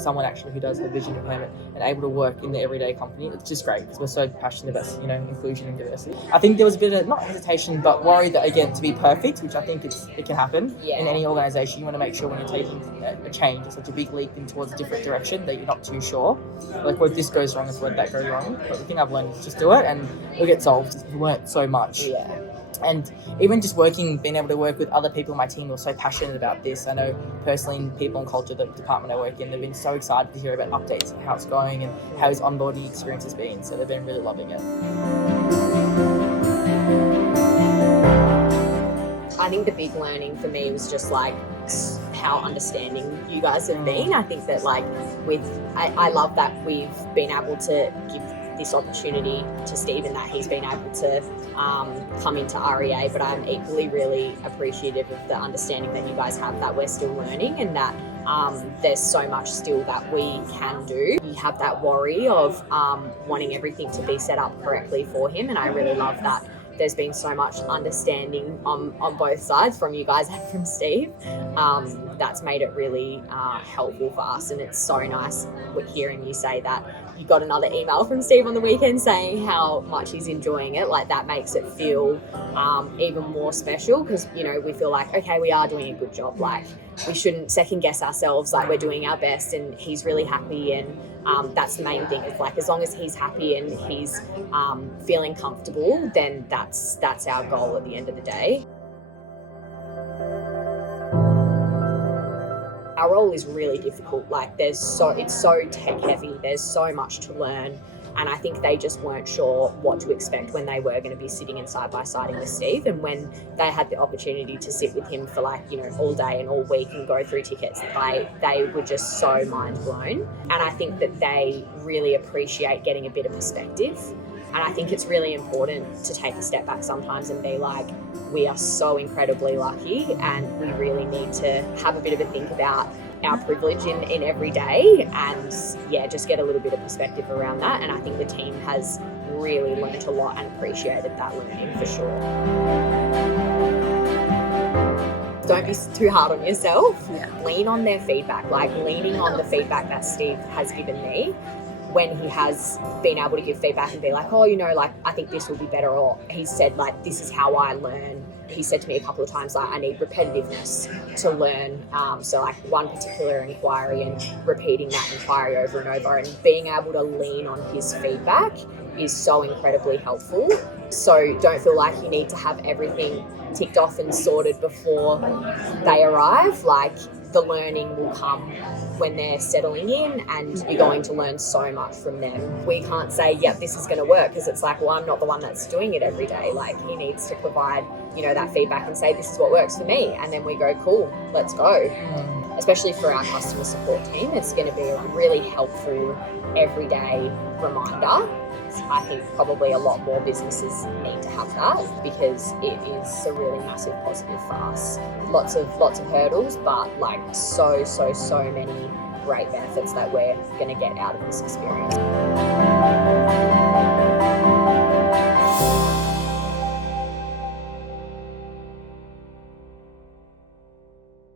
someone actually who does have vision impairment and able to work in the everyday company. It's just great because we're so passionate about, you know, inclusion and diversity. I think there was a bit of, not hesitation, but worry that, again, to be perfect, which I think it can happen in any organisation, you want to make sure when you're taking a change, it's such a big leap in towards a different direction that you're not too sure. Like, what if this goes wrong, is where that goes wrong. But the thing I've learned is just do it and it'll get solved. If you weren't so much. Yeah. And even just being able to work with other people in my team who are so passionate about this. I know personally in people and culture, the department I work in, they've been so excited to hear about updates and how it's going and how his onboarding experience has been. So they've been really loving it. I think the big learning for me was just like how understanding you guys have been. I think that like I love that we've been able to give this opportunity to Stephen, that he's been able to come into REA, but I'm equally really appreciative of the understanding that you guys have, that we're still learning and that there's so much still that we can do. You have that worry of wanting everything to be set up correctly for him, and I really love that there's been so much understanding on both sides, from you guys and from Steve. That's made it really helpful for us, and it's so nice hearing you say that you got another email from Steve on the weekend saying how much he's enjoying it. Like, that makes it feel even more special, because, you know, we feel like, okay, we are doing a good job. Like, we shouldn't second guess ourselves. Like, we're doing our best, and he's really happy, and that's the main thing. It's like, as long as he's happy and he's feeling comfortable, then that's our goal at the end of the day. Our role is really difficult. Like, it's so tech heavy. There's so much to learn. And I think they just weren't sure what to expect when they were going to be sitting in side by side with Steve. And when they had the opportunity to sit with him for, like, you know, all day and all week and go through tickets, they were just so mind blown. And I think that they really appreciate getting a bit of perspective. And I think it's really important to take a step back sometimes and be like, we are so incredibly lucky, and we really need to have a bit of a think about our privilege in every day, and just get a little bit of perspective around that. And I think the team has really learnt a lot and appreciated that learning for sure. Don't be too hard on yourself. Lean on their feedback, like leaning on the feedback that Steve has given me when he has been able to give feedback and be like, oh, you know, like, I think this will be better, or he said, like, this is how I learn. He said to me a couple of times, like, I need repetitiveness to learn. So like one particular inquiry and repeating that inquiry over and over, and being able to lean on his feedback is so incredibly helpful. So don't feel like you need to have everything ticked off and sorted before they arrive. Like, the learning will come when they're settling in, and you're going to learn so much from them. We can't say, yep, this is going to work, because it's like, well, I'm not the one that's doing it every day. Like, he needs to provide, you know, that feedback and say, this is what works for me. And then we go, cool, let's go. Especially for our customer support team, it's going to be a really helpful everyday reminder. I think probably a lot more businesses need to have that, because it is a really massive positive for us. Lots of hurdles, but like so many great benefits that we're going to get out of this experience.